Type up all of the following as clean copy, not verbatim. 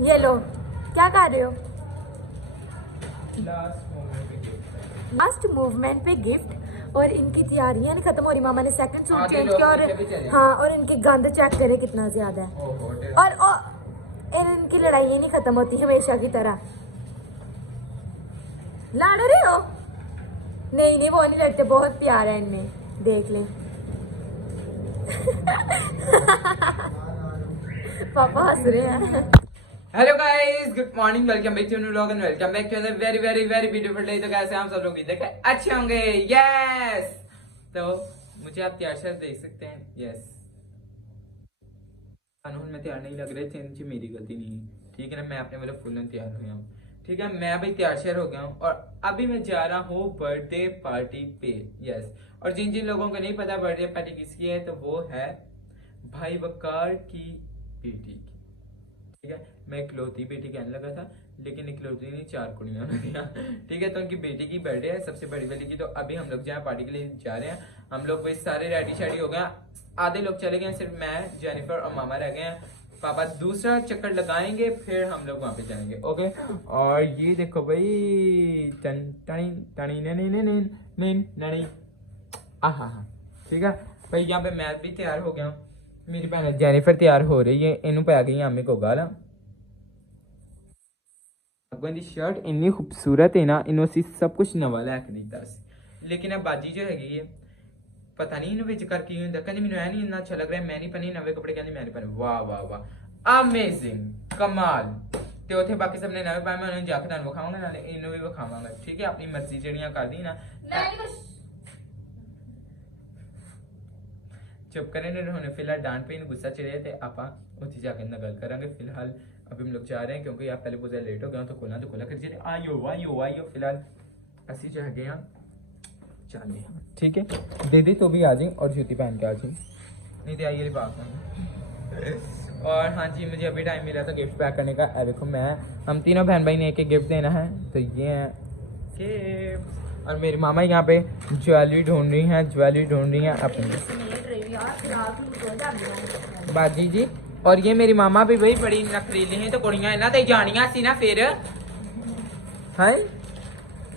ये लो, क्या कर रहे हो? लास्ट मूवमेंट पे गिफ्ट। और इनकी तैयारियां नहीं खत्म हो रही। मामा ने सेकंड सूट चेंज किया और हाँ, और इनके गंद चेक करे कितना ज्यादा है। और इनकी लड़ाइयाँ नहीं खत्म होती हमेशा की तरह। लड़ रहे हो? नहीं नहीं, वो नहीं लड़ते, बहुत प्यार है इनमें, देख ले। पापा हंस रहे हैं। Hello guys, good morning, welcome back to new vlog and welcome back to a very very very beautiful day. तो कैसे हम सब लोग देख के अच्छे होंगे? यस। तो मुझे आप तैयार शर देख सकते हैं। यस, कानून में तैयार नहीं लग रहे थे, मेरी गलती नहीं है, ठीक है ना। मैं अपने मतलब फुल तैयार हो गया हूँ, ठीक है। मैं भाई तैयार शर हो गया हूँ और अभी मैं जा रहा हूँ बर्थडे पार्टी पे। यस, और जिन जिन लोगों को नहीं पता बर्थडे पार्टी किसकी है, तो वो है भाई वकार की बेटी की, ठीक है। मैं इकलौती बेटी कहने लगा था, लेकिन इकलौती नहीं, 4 कुड़ियां दिया, ठीक है। तो उनकी बेटी की बर्थडे है, सबसे बड़ी वाली की। तो अभी हम लोग जहाँ पार्टी के लिए जा रहे हैं, हम लोग भाई सारे रेडी शेडी हो गए। आधे लोग चले गए, सिर्फ मैं, जेनिफर और मामा रह गए हैं। पापा दूसरा चक्कर लगाएंगे, फिर हम लोग वहां पे जाएंगे, ओके। और ये देखो भाई, ठीक है भाई। यहाँ पे मैं भी तैयार हो गया हूँ, मेरी भैन जेनिफर तैयार हो रही है, इनू पै गई अम्मी को गाला। अगों दी शर्ट इन्नी खूबसूरत है ना, इन्हों सी सब कुछ नवा लैके दिता सी। लेकिन अब बाजी जो हैगी है, पता नहीं इन्हों विच कर की हुंदा, कहंदी मैनू ऐ नहीं इन्ना अच्छा लग रहा है, मैं नहीं पहनी नवे कपड़े, कहंदी मैं नहीं पहने। वाह वाह वाह, अमेजिंग, कमाल। ते उथे बाकी सबने नवे पाए, मैं उन्हें जाके तुहानू विखाऊंगा, नाले इन्नू भी विखावांगा, ठीक है। अपनी मर्जी जड़ियां कर दी ना, चुप करें उन्होंने फिलहाल डांट पे गुस्सा चढ़े थे। आप उठी जाके ना गल करेंगे। फिलहाल अभी हम लोग जा रहे हैं, क्योंकि आप पहले बहुत ज़्यादा लेट हो गए तो खोला कर चले। आयो आयो आयो, फिलहाल असी जा गए हैं, चलिए, ठीक है। दीदी तो भी आ जाए और जूती पहन के आ जाए, नहीं तो आइए बात में। और हाँ जी, मुझे अभी टाइम मिला था गिफ्ट पैक करने का। देखो मैं, हम तीनों बहन भाई ने एक एक गिफ्ट देना है, तो ये है गिफ्ट। और मेरी मामा यहाँ पे ज्वेलरी ढूंढ रही हैं अपनी बाजी जी। और ये मेरी मामा भी भाई बड़ी नखरीली हैं, तो कुड़ियां इन्हां ते जानियां सी ना, फिर हाय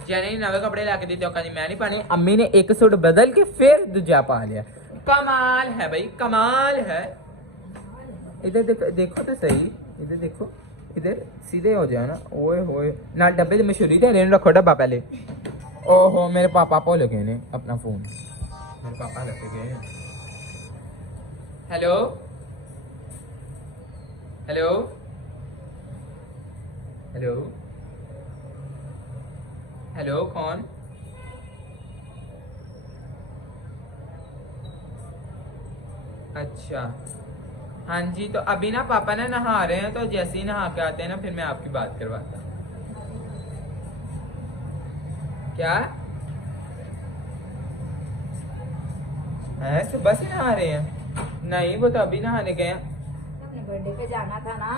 जाने नवे कपड़े लाके दिते, कहंदी मैं नहीं पाने। अम्मी ने एक सूट बदल के फिर दूजा पा लिया। कमाल है भाई, कमाल है। इधर देखो, देखो तो सही, इधर देखो, इधर सीधे हो जाए ना। ओए होए, ना डब्बे में मशहूरी थे, रखो डब्बा पहले। ओहो, मेरे पापा भूल गए ने अपना फोन, मेरे पापा रख गए। हेलो हेलो हेलो हेलो, कौन? अच्छा हाँ जी, तो अभी ना पापा ना नहा रहे हैं, तो जैसे ही नहा के आते हैं ना, फिर मैं आपकी बात करवाता हूँ। क्या है, सुबह से नहा रहे हैं? नहीं, वो तो अभी नहाने गए हैं। अपने बर्थडे पे जाना था ना।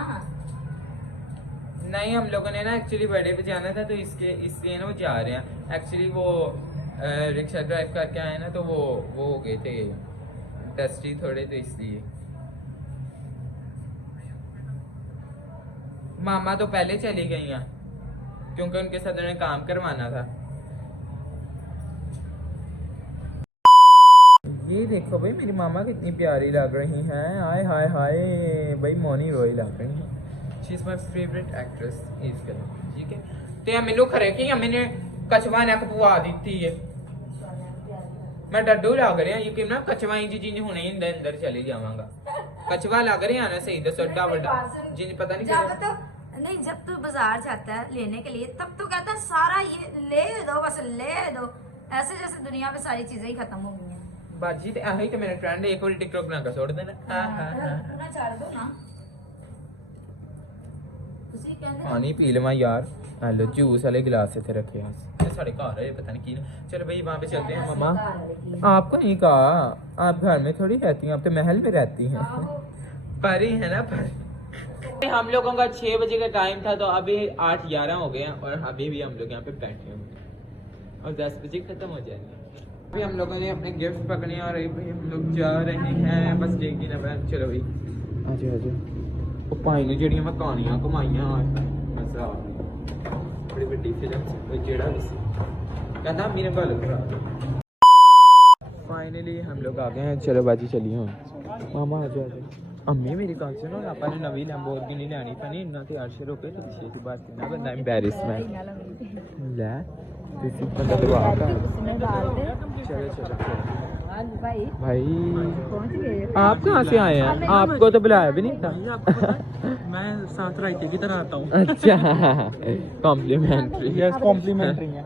नहीं, हम लोगों ने ना एक्चुअली बर्थडे पे जाना था, तो इसलिए ना वो जा रहे हैं। एक्चुअली वो रिक्शा ड्राइव करके आए ना, तो वो हो गए थे डस्टी थोड़े, तो इसलिए। मामा तो पहले चली गई हैं, क्योंकि उनके साथ उन्हें काम करवाना था। ये देखो भाई, मेरी मामा कितनी प्यारी लग रही हैं। हाय हाय हाय भाई, मोनी रॉय लग रही हैं। She is my favourite actress इस फिल्म, ठीक है। ते मैनू खरे कि मैंने कछवा नेक पवा दी है, मैं डड्डू लग रहा है। यकीन ना कछवा इंज जिंज हुणे अंदर चले जावांगा। कछवा लग रहा है ना, सही दसो, एड्डा बड़ा जिंज पता नहीं तो नहीं, जब तू बाजार जाता है लेने के लिए, तब तो कहता है सारा ये ले दो, बस ले दो, ऐसे जैसे दुनिया में सारी चीजें ही खत्म हो गई हैं। बाजी ते आही तो मेरा ट्रेंड, एक बार टिकटॉक बना कर छोड़ देना। ना चाड़ दो ना, ਤੁਸੀਂ ਕਹਿੰਦੇ पानी पी लवा यार। हेलो, जूस वाले गिलास थे रखे हैं साढ़े घर है, पता नहीं की। चलो भाई वहाँ पे चलते हैं। मामा आपको नहीं कहा, आप घर में थोड़ी रहती हैं, आप तो महल में रहती हैं। परी है ना, परी। हम लोगों का 6 बजे का टाइम था, तो अभी 8:11 हो गए हैं, और अभी भी हम लोग यहाँ पे बैठे हैं, और 10 बजे खत्म हो जाएंगे। अभी हम लोगों ने अपने गिफ्ट पकड़े, और भाई हम लोग जा रहे हैं, बस देखी ना बहन। चलो भाई, आ जाओ। ਭਾਈ ਨੇ ਜਿਹੜੀਆਂ ਮੈਂ ਕਹਾਣੀਆਂ ਕਮਾਈਆਂ ਮਜ਼ਾ ਆ ਗਿਆ। ਬੜੀ ਵੱਡੀ ਫਿਲਮ ਸੀ ਕੋਈ ਜਿਹੜਾ भी ਸੀ कहता मेरे बाल करा दो। फाइनली हम लोग आ गए हैं। चलो बाजी चलिए हम मामा आ जाओ। अम्मी मेरी गल सुनो ਆਪਾਂ ਨੇ ਨਵੀਂ ਲੈਂਬੋਰਗਿਨੀ ਲੈਣੀ ਪੈਣੀ ਇੰਨਾ ਤੇ ਅਰਸ਼ਰ ਹੋ ਕੇ ਤੇ ਪਿੱਛੇ ਦੀ ਬਾਤ ਕਿੰਨਾ ਬੰਦਾ ਐਮਬੈਰੈਸਮੈਂਟ ਲੈ ਤੁਸੀਂ ਬੰਦਾ ਦਵਾ का चलो चलो भाई भाई पहुंच गए। आप कहाँ से आए हैं? आपको तो बुलाया भी नहीं था। मैं साथ रायते की तरह आता हूँ। अच्छा कॉम्प्लीमेंट्री। यस कॉम्प्लीमेंट्री है।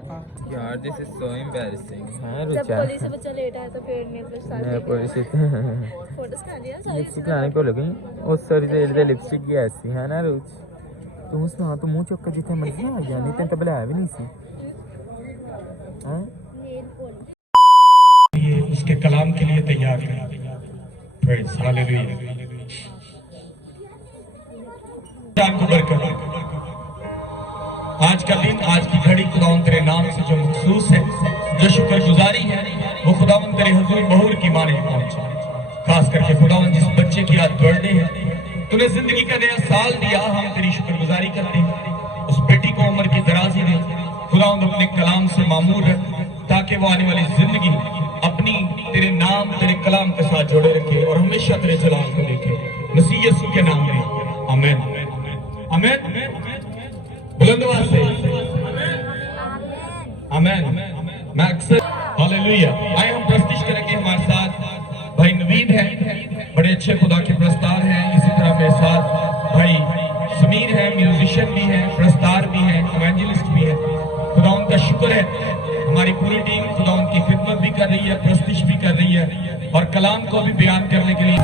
यार दिस इज सो एम्बैरेसिंग। हां जब रुचा पुलिस से बच्चा लेट आया तो फिर नहीं तो मैं साथ पुलिस फोटोस खा दिया सारी। लिपस्टिक लाने को लगी उस सारी तेल दे लिपस्टिक ही ऐसी है ना रुच। तू सुना तू मुंह चुक के जिथे मर्जी आ जा नहीं तेन तो बुलाया भी नहीं सी। हां ये उसके कलाम के लिए तैयार है। Praise hallelujah. को बरकत आज का दिन आज की घड़ी खुदावंद तेरे नाम से जो मखसूस है जो शुक्रगुजारी है वो खुदावंद तेरे हुजूर महूर की माने पहुंचा। खास करके खुदावंद जिस बच्चे की आज बर्थडे है तूने जिंदगी का नया साल दिया हम तेरी शुक्रगुजारी करते हैं। उस बेटी को उम्र की दराजी दे खुदावंद अपने कलाम से मामूर रख ताकि वो आने वाली जिंदगी अपनी तेरे नाम तेरे कलाम के साथ जोड़े रखे और हमेशा तेरे जलाल को देखे मसीह यीशु के नाम में आमीन आमीन। बुलंद आवाज से आमीन। मैं अक्सर हालेलुया। आए हम प्रस्तुत करेंगे हमारे साथ भाई नवीद है बड़े अच्छे खुदा के प्रस्तार हैं। इसी तरह मेरे साथ भाई समीर है म्यूजिशियन भी है प्रस्तार भी है इवेंजलिस्ट भी है। खुदा उनका शुक्र है हमारी पूरी टीम खुदा उनकी खिदमत भी कर रही है प्रस्तुत भी कर रही है और कलाम को भी बयान करने के लिए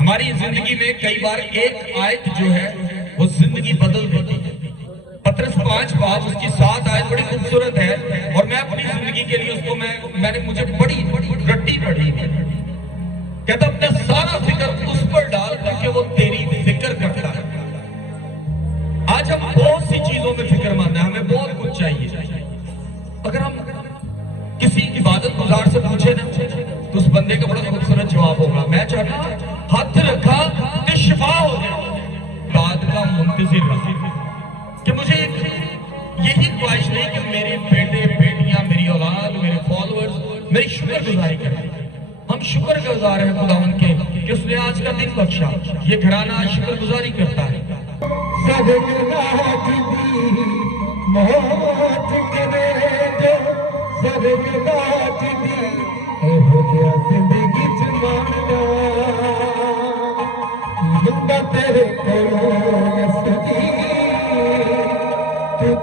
हमारी जिंदगी में कई बार एक आयत जो है वो जिंदगी बदल देती है। पत्रस 5 बाब उसकी 7 आयत बड़ी खूबसूरत है और मैं अपनी जिंदगी के लिए उसको मैंने मुझे बड़ी रट्टी पड़ी। कहता अपना सारा फिक्र उस पर डाल करके वो तेरी फिक्र करता है। आज हम बहुत सी चीजों में फिक्र मंद है हमें बहुत कुछ चाहिए। अगर हम किसी इबादत गुजार से पूछे ना तो उस बंदे का बड़ा खूबसूरत जवाब होगा मैं चाहता हाथ रखा कि शिफा हो जाए। बात का मुंतजिर कि मुझे यही ख्वाहिश नहीं कि मेरे बेटे बेटियां मेरी औलाद मेरे फॉलोअर्स मेरी शुक्रगुजारी करें। हम शुक्रगुजार हैं खुदावंद के कि उसने आज का दिन बख्शा। ये घराना आज शुक्रगुजारी करता है।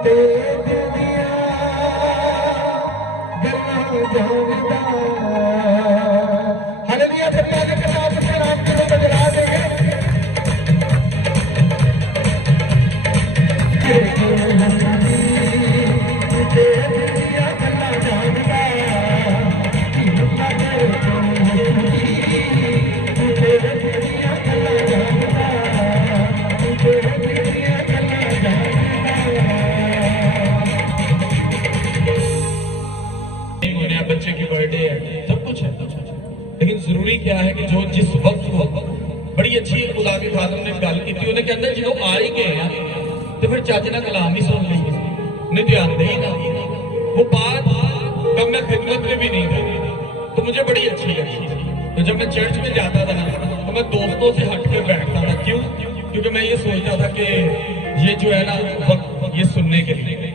तेरे दिया खादम ने गल की उन्हें कहता जो आ ही गए हैं तो फिर चाचे ना कलाम ही सुन ली नहीं तो आते ही ना वो बात कब मैं खिदमत में भी नहीं था तो मुझे बड़ी अच्छी लगी। तो जब मैं चर्च में जाता था तो मैं दोस्तों से हट कर बैठता था। क्यों? क्योंकि मैं ये सोचता था कि ये जो है ना वक्त ये सुनने के लिए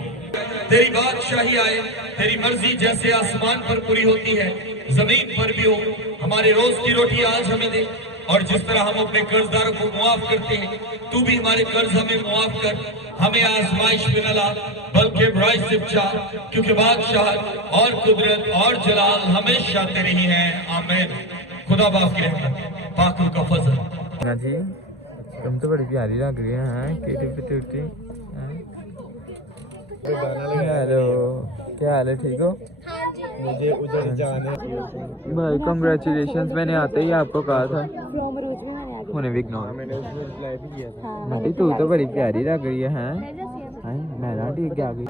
तेरी बादशाही आए, तेरी मर्जी जैसे आसमान पर पूरी होती है जमीन पर भी हो। हमारे रोज की रोटी आज हमें दे और जिस तरह हम अपने कर्जदारों को मुआफ करते हैं तू भी हमारे कर्ज हमें मुआफ कर। हमें आजमाइश में न ला बल्कि बुराई से बचा क्योंकि बादशाह और कुदरत और जलाल हमेशा तेरी ही है। आमीन। खुदा बाप की रहमत पाक का फजल। ना जी तुम तो बड़ी प्यारी लग रही हैं केटी पिटूटी। हेलो क्या हाल है ठीक हो? मुझे उधर जाने भाई कंग्रेचुलेशंस मैंने आते ही आपको कहा था उन्हें भी इग्नोर। मैंने उसमें रिप्लाई भी किया था। भाई तू तो बड़ी प्यारी लग रही है हैं? मैं ना ठीक आ गई।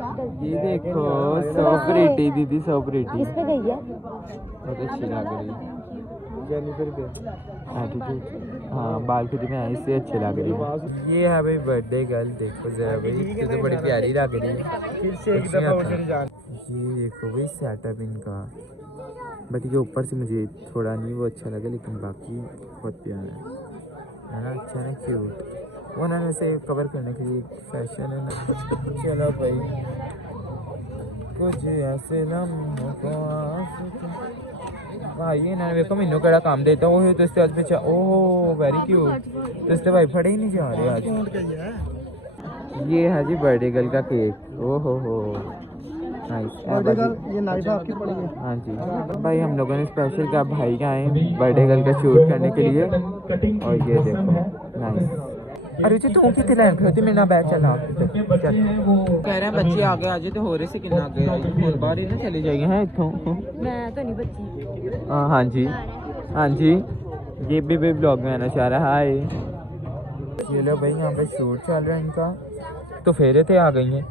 ये देखो सो प्रीटी दीदी सो प्रीटी किस पे गई है? बहुत अच्छी लग रही है। जेनिफर पे हाँ ठीक है हाँ बाल खुद में इससे अच्छे लग रही है। ये है भाई बर्थडे गर्ल देखो जरा भाई ये तो बड़ी प्यारी लग रही है। फिर से एक दफा उधर जान। ये देखो भाई सेटअप इनका बट ये ऊपर से मुझे थोड़ा नहीं वो अच्छा लगा लेकिन बाकी बहुत प्यारा है ना अच्छा ना क्यूट। वो ना वैसे कवर करने के लिए फैशन है ना। चलो भाई कुछ ऐसे लम्हों को भाई इन्होंने देखो मैनू कड़ा काम देता वो तो इससे आज पे ओह वेरी क्यूट तो इससे भाई फड़े ही नहीं जा रहे आज। ये है जी बर्थडे गर्ल का केक। ओहो हो ये नाइफ आपकी पड़ी है। हाँ जी भाई हम लोगों ने स्पेशल का भाई का आए बर्थडे गर्ल का शूट करने के लिए और ये देखो नाइस। अरे जी तू कितने लैंक होती मेरे ना बैठ चला कह रहे हैं बच्चे आगे आ जाए तो हो रहे से कितना आगे बाहर ही ना चले जाएंगे हैं इतों। मैं तो नहीं बच्ची। हाँ जी हाँ जी ये भी ब्लॉग में आना चाह रहा है। ये लो भाई यहाँ पे शूट चल रहा है इनका तो फेरे थे आ गई हैं।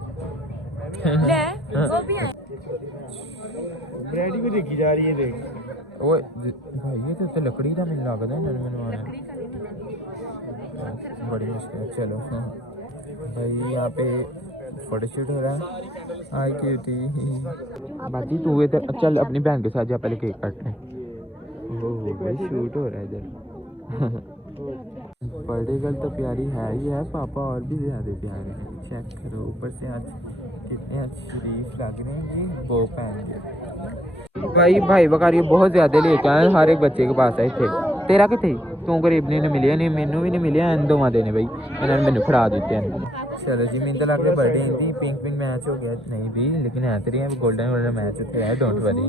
वो भी आए। ब्रेडी भी देखी जा रही है देख। वो भाई ये तो लकड़ी का मिल लगा था मैंने बड़ी मुश्किल। चलो हाँ भाई यहाँ पे फोटोशूट हो रहा है। हाय क्यूटी बाकी तू इधर चल अपनी बहन के साथ जा पहले केक काटने। ओह भाई शूट हो रहा है इधर। बर्थडे गर्ल तो प्यारी है ही है पापा और भी ज़्यादा प्यारे हैं। चेक करो ऊपर से आज कितने शरीफ लग रहे हैं ये वो पहन के। भाई बकारी बहुत ज़्यादा लेके आए हर एक बच्चे के पास है इतने तेरा कितने तू गरीब ने मिले नहीं मैनू भी नहीं मिले दोवां देने भाई इन्होंने मैनू फड़ा दिते हैं। चलो जी मैंने तो लग रहा बर्थडे हिंदी पिंक मैच हो गया नहीं भी लेकिन है तेरी गोल्डन मैच उत्थे है डोंट वरी।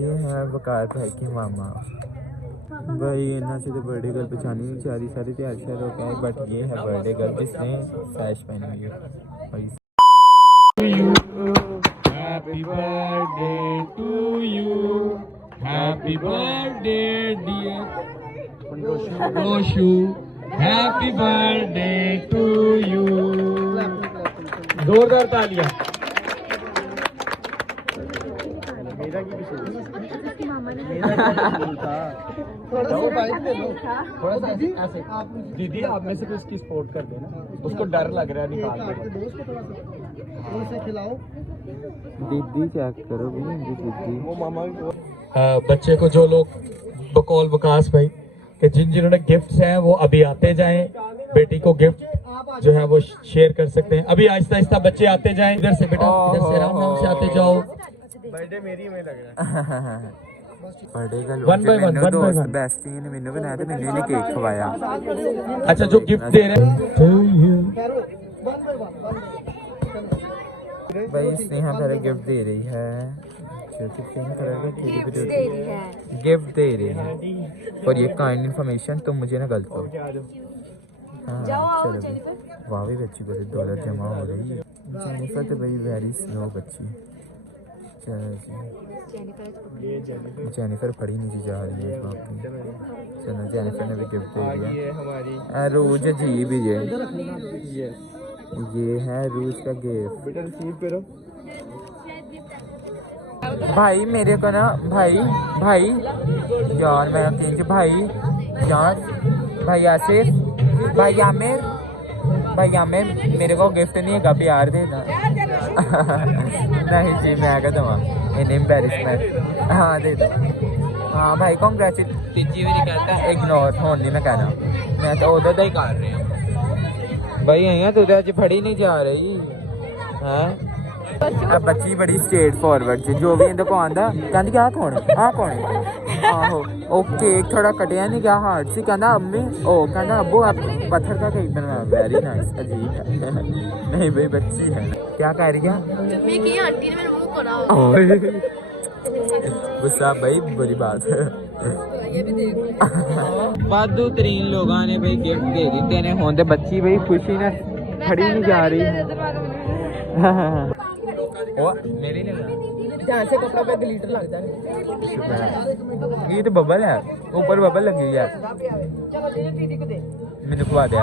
ये है बकार भाई की मामा भाई इन्होंने से तो बर्थडे गर्ल पहचानी नहीं चाह रही सारी तैयार श्यार हो गए बट ये है बर्थडे गर्ल जिसने फ्लैश पहनी हुई है। Happy birthday to you happy birthday dear Roshu happy birthday to you. जोरदार तालियां। थोड़ा सा ऐसे दीदी आप में से किसकी सपोर्ट कर देना उसको डर लग रहा है निकाल खिलाओ। दीदी चेक करो भी दीदी वो मामा बच्चे को जो लोग बकौल वकास भाई कि जिन्होंने गिफ्ट्स हैं वो अभी आते जाएं। बेटी को गिफ्ट जो है वो शेयर कर सकते हैं। अभी आहिस्ता आहिस्ता बच्चे आते जाएं। इधर से बेटा इधर से आराम से आते जाओ। बर्थडे मेरी में लग रहा है। बर्थडे का One by one, one by one. Bestie ने मैंने बनाया तो मैंने केक खवाया। अच्छा जो गिफ्ट दे रहे हैं भाई स्नेहा मेरा गिफ्ट दे रही है जो कि पिंक कलर का गिफ्ट दे रही है। गिफ्ट दे रही है और ये काइंड इन्फॉर्मेशन तुम मुझे ना गलत करो। हाँ चलो वाह भी बच्ची को दौलत जमा हो रही है। जेनिफर तो भाई वेरी स्लो बच्ची। चलो जी जेनिफर पढ़ी नहीं जा रही है बाकी। चलो जेनिफर ने भी गिफ्ट दे दिया। रोज जी भी ये है रूज का गिफ्ट। बेटा रिसीव करो। भाई मेरे को ना भाई यार मैं भाई यार भाई ऐसे भाई आमिर मेरे को गिफ्ट नहीं है प्यार देना नहीं जी मैं क्या दवा इन एम्बेरसमेंट हाँ दे दो हाँ भाई कॉन्ग्रेचुलेट तीजी बारी कहता इग्नोर होन नहीं मैं कहना मैं तो उधर ही कर रहा भाई यहाँ तू तो अज फड़ी नहीं जा रही है बच्ची बड़ी स्ट्रेट फॉरवर्ड से जो भी इधर को आंदा कहती क्या कौन आहो ओके थोड़ा कटिया नहीं क्या हार्ड सी कहना अम्मी ओ कहना अब्बू आप पत्थर का केक बनवा वेरी नाइस अजीब है नहीं भाई बच्ची है क्या कह रही है गुस्सा भाई बुरी बात है वादू तरीन लोगों ने भाई गिफ्ट दे दिते ने होंदे बच्ची भाई खुशी ने खड़ी नहीं जा रही ओ मेरी नहीं जहाँ से कपड़ा पे ग्लिटर लग जाए ये तो बबल है ऊपर बबल लगी है मैंने खुआ दिया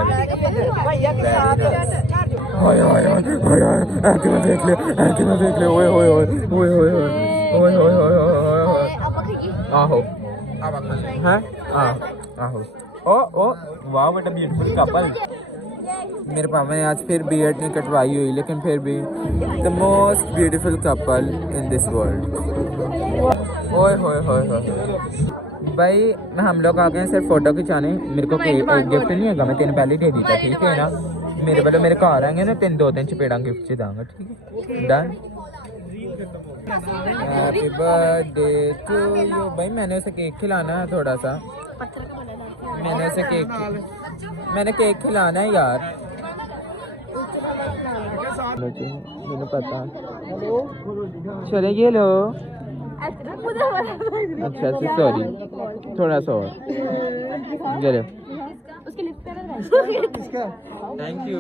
आहो ओ वाह बट ब्यूटीफुल कपल मेरे पापा ने आज फिर बीएड नहीं कटवाई हुई लेकिन फिर भी the most beautiful couple in this world ओए होए होए होए भाई हम लोग आ गए सिर्फ फोटो खिंचाने मेरे को गिफ्ट नहीं है मैं तेन पहले दे दी था ठीक है ना मेरे वालों मेरे घर आएंगे ना तीन 2-3 चपेड़ा गिफ्ट से दूंगा ठीक है done happy birthday to you भाई मैंने उसे केक खिलाना है थोड़ा सा मैंने केक खिलाना है यार मैंने पता चले ये लो अच्छा सॉरी थोड़ा सा और थैंक यू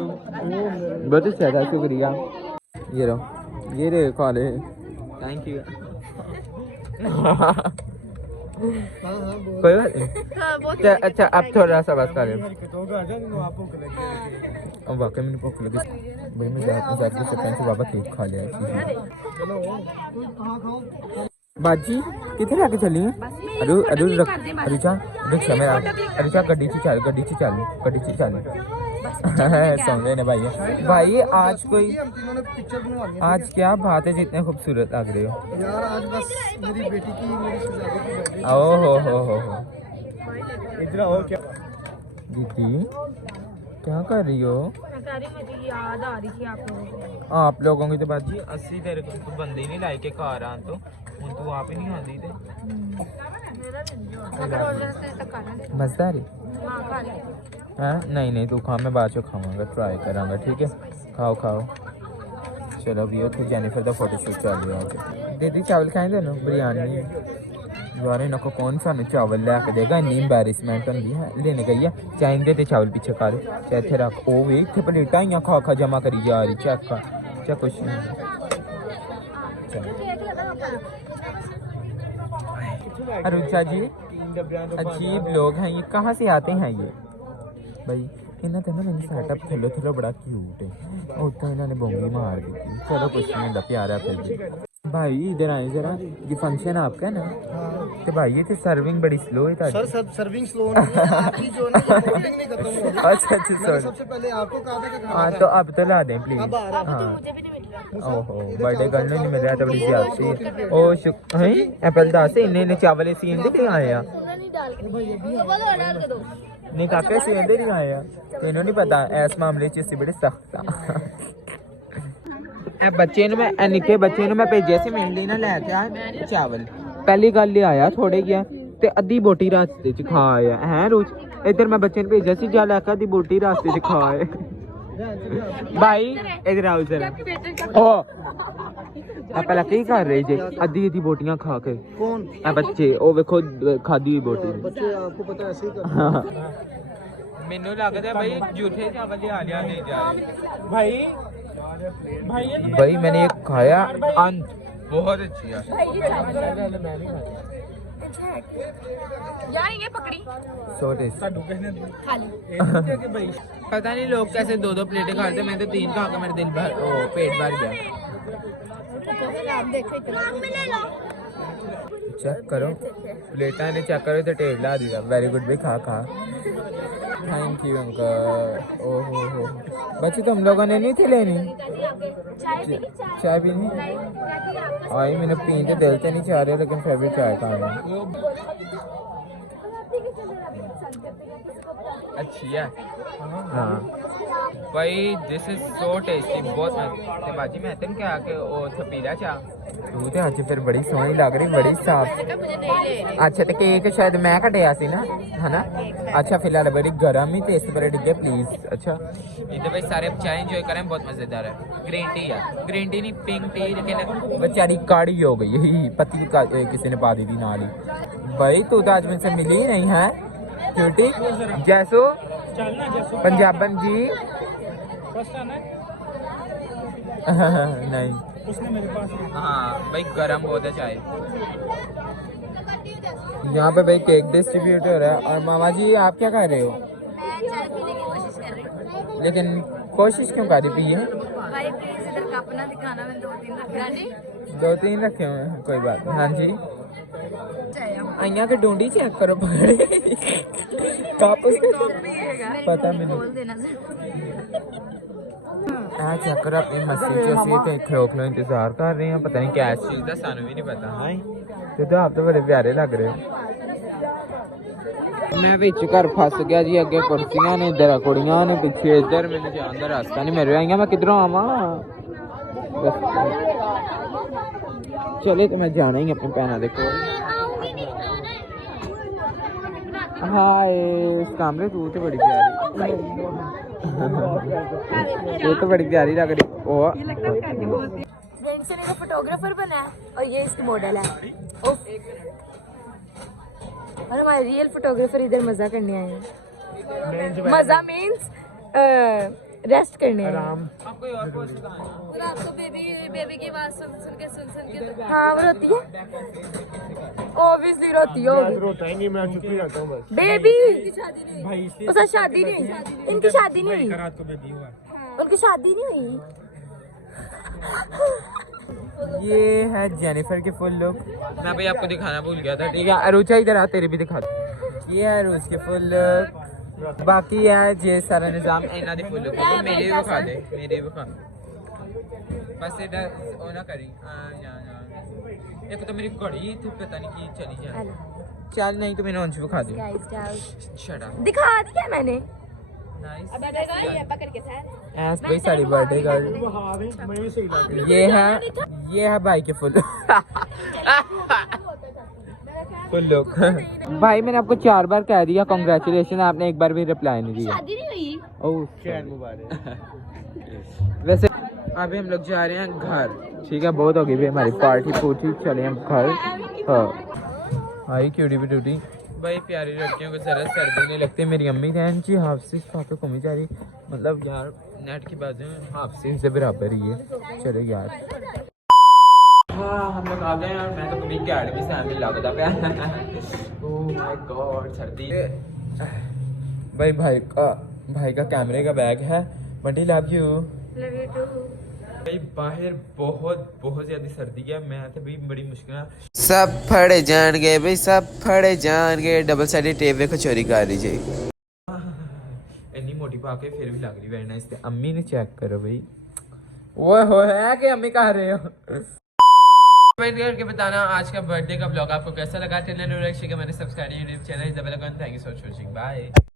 बहुत अच्छा था शुक्रिया ये रे कॉले थैंक यू कोई बात नहीं अच्छा अब थोड़ा सा बस करें वाकई मैंने भूख लगी भाई मैं ज़्यादा से बाबा केक खा लिया बाजी कितने लाके चली है अरुचा मेरा अरुचा गड्डी से चल सोंगे ने भाई आज क्या बात है जितने खूबसूरत लग रहे हो यार आज बस मेरी बेटी की मेरी शहजादी की ओ हो इधर आओ क्या दीदी क्या कर रही हो मुझे याद आ रही थी आप लोगों की तो बात जी 80 तेरे को बंदे नहीं लाए के घर आन तो हूँ तू आप ही नहीं आती थे मजेदारी हाँ नहीं तू खा मैं बाद चो खाऊंगा ट्राई करांगा ठीक है खाओ चलो भी फिर जेनिफर का फोटोशूट चल रहा है दीदी चावल खाए ना बिरयानी यार इनको कौन सा चावल लैके देगा इन्नी एम्बैरेसमेंट होंगी है लेने गई है चाहते तो चावल पीछे कर चाहे इतने रख वो भी इतने प्लेटा ही खा जमा करी जा रही चेक कुछ नहीं अरुचा जी अजीब लोग हैं ये कहाँ से आते हैं ये भाई इन्हें तो ना मैंने सेटअप थलो बड़ा क्यूट है उतना इन्होंने बोंगी मार दी थी चलो कुछ नहीं होता प्यारा फिर भी भाई इधर आए जरा ये फंक्शन आपका ना तो भाई ये सर्विंग बड़ी स्लो है सर सर्विंग स्लो नहीं है आपकी जो ना रिकॉर्डिंग नहीं खत्म हो रही अच्छा सॉरी सबसे पहले आपको कहा था कि हाँ तो अब तो ला दें प्लीज हाँ ओहो बर्थडे गर्ल नहीं मिल रहा था बड़ी ज्यादा ओ शुक्र एप्पल दास इन्हें चावल सीन दे नहीं आया नहीं काके सीन दे नहीं आया तेनों नहीं पता इस मामले च इसी बड़े सख्त बच्चे मैं निके बच्चे मैं भेजे सी मेनली ना लैके आ चावल पहली गल ये आया थोड़े गया ते अद्धी बोटी रास्ते च खा आया है रोज इधर मैं बच्चे भेजा सी जा लैके अद्धी बोटी रास्ते च खा आए भाई इधर आओ जरा ओ पहला की कर रहे जे अद्धी बोटियां खा के कौन बच्चे ओ देखो खादी हुई बोटी बच्चे आपको पता ऐसे ही मैनू लगता है भाई झूठे चावल लिया नहीं जा रहे भाई मैंने एक खाया अंत बहुत अच्छी है यार ये पकड़ी सो पता नहीं लोग कैसे 2 प्लेटें खाते मैं तो 3 खा के मेरे दिल भर पेट भर गया चेक करो प्लेटा ने चेक करो तो टेढ़ ला दिया वेरी गुड भी खा थैंक यू अंकल ओहो हो बच्चे तो हम लोगों ने नहीं थी लेनी चाय पीनी आई मैंने पी तो दिल से नहीं चाह रहे लेकिन फिर भी चाय खाना अच्छी है हाँ भाई दिस इज सो टेस्टी बहुत ते बाजी मैं तेन क्या कि ओ छपीला चा तू ते आज फिर बड़ी सोहनी लग रही बड़ी साफ अच्छा ते केक शायद मैं कटिया सी ना है ना अच्छा फिलहाल बड़ी गर्म ही टेस्ट पर डिगे प्लीज अच्छा इधर भाई सारे चाय एंजॉय करें बहुत मजेदार है ग्रीन टी नहीं पिंक टी लेकिन बेचारी काड़ी हो गई पत्ती किसी ने पा दी थी नाल ही भाई तू तो आज मुझसे मिली ही नहीं है क्यूटी जैसो पंजाबन जी नहीं उसने मेरे पास हाँ भाई गरम बहुत है चाय यहाँ पे भाई केक डिस्ट्रीब्यूट हो रहा है और मामा जी आप क्या कर रहे हो चाय पीने की कोशिश कर रही हूँ लेकिन कोशिश क्यों कर रही है भाई प्लीज इधर कप ना दिखाना मैं 2-3 रखा जी 2-3 रखे हुए हैं कोई बात नहीं हाँ जी चाय અહીંયા કે ढूंढी चेक करो पकड़े कप पता मैंने बोल देना हाँ चेक करो अपनी मस्ती से ਅਸੀਂ ਤੇ ਖਲੋ ਖਲੋ ਇੰਤਜ਼ਾਰ ਕਰ ਰਹੇ ਹਾਂ ਪਤਾ ਨਹੀਂ ਕਿਆ ਚੀਜ਼ ਦਾ ਸਾਨੂੰ ਵੀ ਨਹੀਂ ਪਤਾ ਹਾਂ ਤੇ ਆਪ ਤਾਂ ਬੜੇ ਪਿਆਰੇ ਲੱਗ ਰਹੇ ਹੋ ਮੈਂ ਵਿੱਚ ਘਰ ਫਸ ਗਿਆ ਜੀ ਅੱਗੇ ਕੁਰਸੀਆਂ ਨੇ ਇਧਰ ਕੁੜੀਆਂ ਨੇ ਪਿੱਛੇ ਇਧਰ ਮੈਨੂੰ ਜਾਣ ਦਾ ਰਸਤਾ ਨਹੀਂ ਮਿਲ ਰਿਹਾ ਮੈਂ ਕਿੱਧਰੋਂ ਆਵਾਂ ਚਲੇ ਤਾਂ ਮੈਂ ਜਾਣਾ ਹੀ ਆਪਣੀ ਭੈਣਾਂ ਦੇ ਕੋਲ हाय इस कमरे तू तो बड़ी प्यारी तू तो बड़ी प्यारी लग रही ओ फ्रेंड से मेरा फोटोग्राफर बना है और ये इसकी मॉडल है और हमारे रियल फोटोग्राफर इधर मजा करने आए हैं मजा मीन्स रेस्ट करने आए हैं और आपको बेबी की आवाज सुन के हाँ वो रोती है ऑब्वियसली रोती होगी रोता ही नहीं मैं चुप ही रहता हूँ बस बेबी शादी नहीं उसका शादी नहीं हुई इनकी शादी नहीं हुई उनकी शादी नहीं हुई ये है जेनिफर के फुल लुक मैं भाई आपको दिखाना भूल गया था ठीक है अरुचा इधर आ तेरे भी दिखा दो ये है अरुज के फुल लुक बाकी है जे सारा निजाम इन्हां दे फुल लुक मेरे भी विखा दे मेरे भी विखा बस एडा ओ ना करी एक तो मेरी घड़ी थी पता नहीं की चली जाए चल नहीं तो मैंने उनसे विखा दे शट अप दिखा दिया मैंने नाइस अब बैठेगा ये पकड़ के सर ऐस भाई साड़ी बर्थडे गर्ल ये है भाई के फुल फुल लुक भाई मैंने आपको 4 बार कह दिया कांग्रेचुलेशन आपने एक बार भी रिप्लाई नहीं दिया शादी नहीं हुई ओह खैर मुबारक वैसे अभी हम लोग जा रहे हैं घर ठीक है बहुत हो गई भी हमारी पार्टी पूछी चले हम घर हाँ आई क्यूटी भी टूटी भाई प्यारी लड़कियों को जरा सर्दी नहीं लगती मेरी अम्मी कहन जी हाफसिस पाके कमी जा रही मतलब यार नेट की बात है हाफसिस से बराबर ही है चलो यार हाँ हम लोग आ गए और मैं तो कभी कैड भी सामने लगता पे ओह माय गॉड सर्दी भाई का कैमरे का बैग है बंटी लव यू भाई बाहर बहुत ज्यादा सर्दी है मैं तो भी बड़ी मुश्किल सब फड़े जान गए भाई सब फड़े जान गए डबल साइडेड टेप देखो चोरी कर लीजिए इतनी मोटी पाके फिर भी लग रही वेरी नाइस अम्मी ने चेक करो भाई वो हो है कि अम्मी कह रहे हो कमेंट करके बताना आज का बर्थडे का ब्लॉग आपको कैसा लगा चैनल मैंने subscribe YouTube channel thank you so much for watching bye.